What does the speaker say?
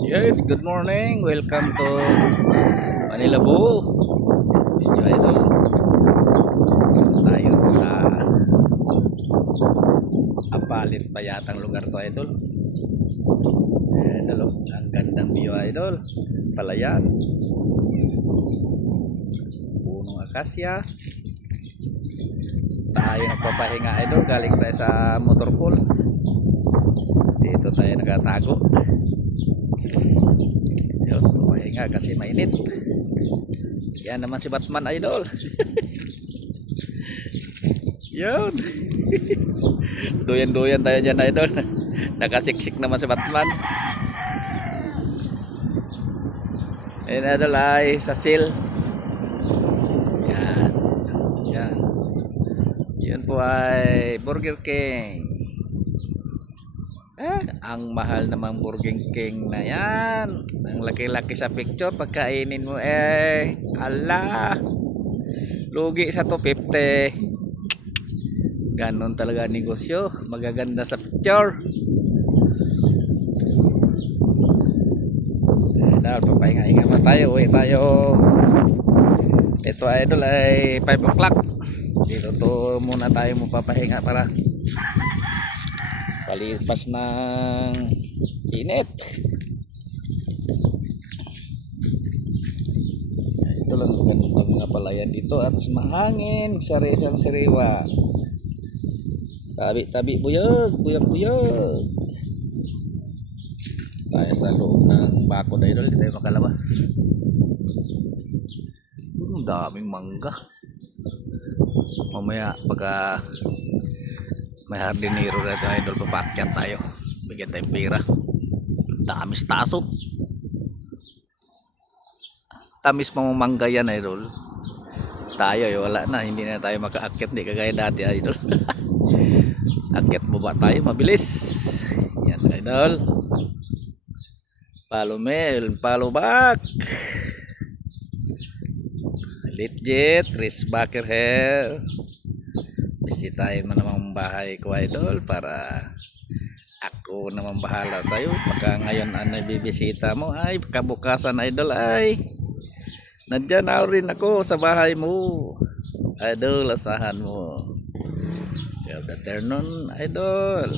Yes, good morning. Welcome to Manila Boo. Yes, medyo idol. Tayo sa Apalit pa yatang lugar to idol. Idol, ang gandang view idol. Palayan. Punong akasya. Tayo nagpapahinga idol. Galing tayo sa motor pool. Dito tayo nagatago. Yun, pahinga kasi mainit. Yan naman si Batman idol. Yun. Duyan-duyan tayo dyan idol. Nakasiksik naman si Batman. Ayun idol ay sa seal. Yan. Yan. Yun po ay Burger King. Ang mahal namang Burger King na yan. Ang laki-laki sa picture. Pagkainin mo ala, lugi sa 250. Ganon talaga negosyo. Magaganda sa picture. Dahil papahinga-hinga na tayo. Uwi tayo. Ito idol ay 5 o'clock. Dito to muna tayo mapapahinga para palipas ng init. Ito lang magandang mga palayan dito at mahangin, sariwang sariwa. Tabi-tabi buyog, buyog-buyog. Tayo sa loob ng bakod idol, hindi tayo makalabas. Ang daming mangga. Mamaya pagka may hardinero na ito idol, papakyan tayo, bigyan tayong pera. Tamis taso, tamis mamamangga yan idol. Tayo wala na, hindi na tayo makaakyat, hindi kagaya dati idol. Akyat baba tayo mabilis. Yan idol, follow me, follow back. Legit Risbacker here. Bisitahin mo namang bahay ko idol para ako naman bahala sa'yo. Pagka ngayon ang nabibisita mo ay kabukasan idol ay nandyan na rin ako sa bahay mo idol. Asahan mo. Good afternoon idol.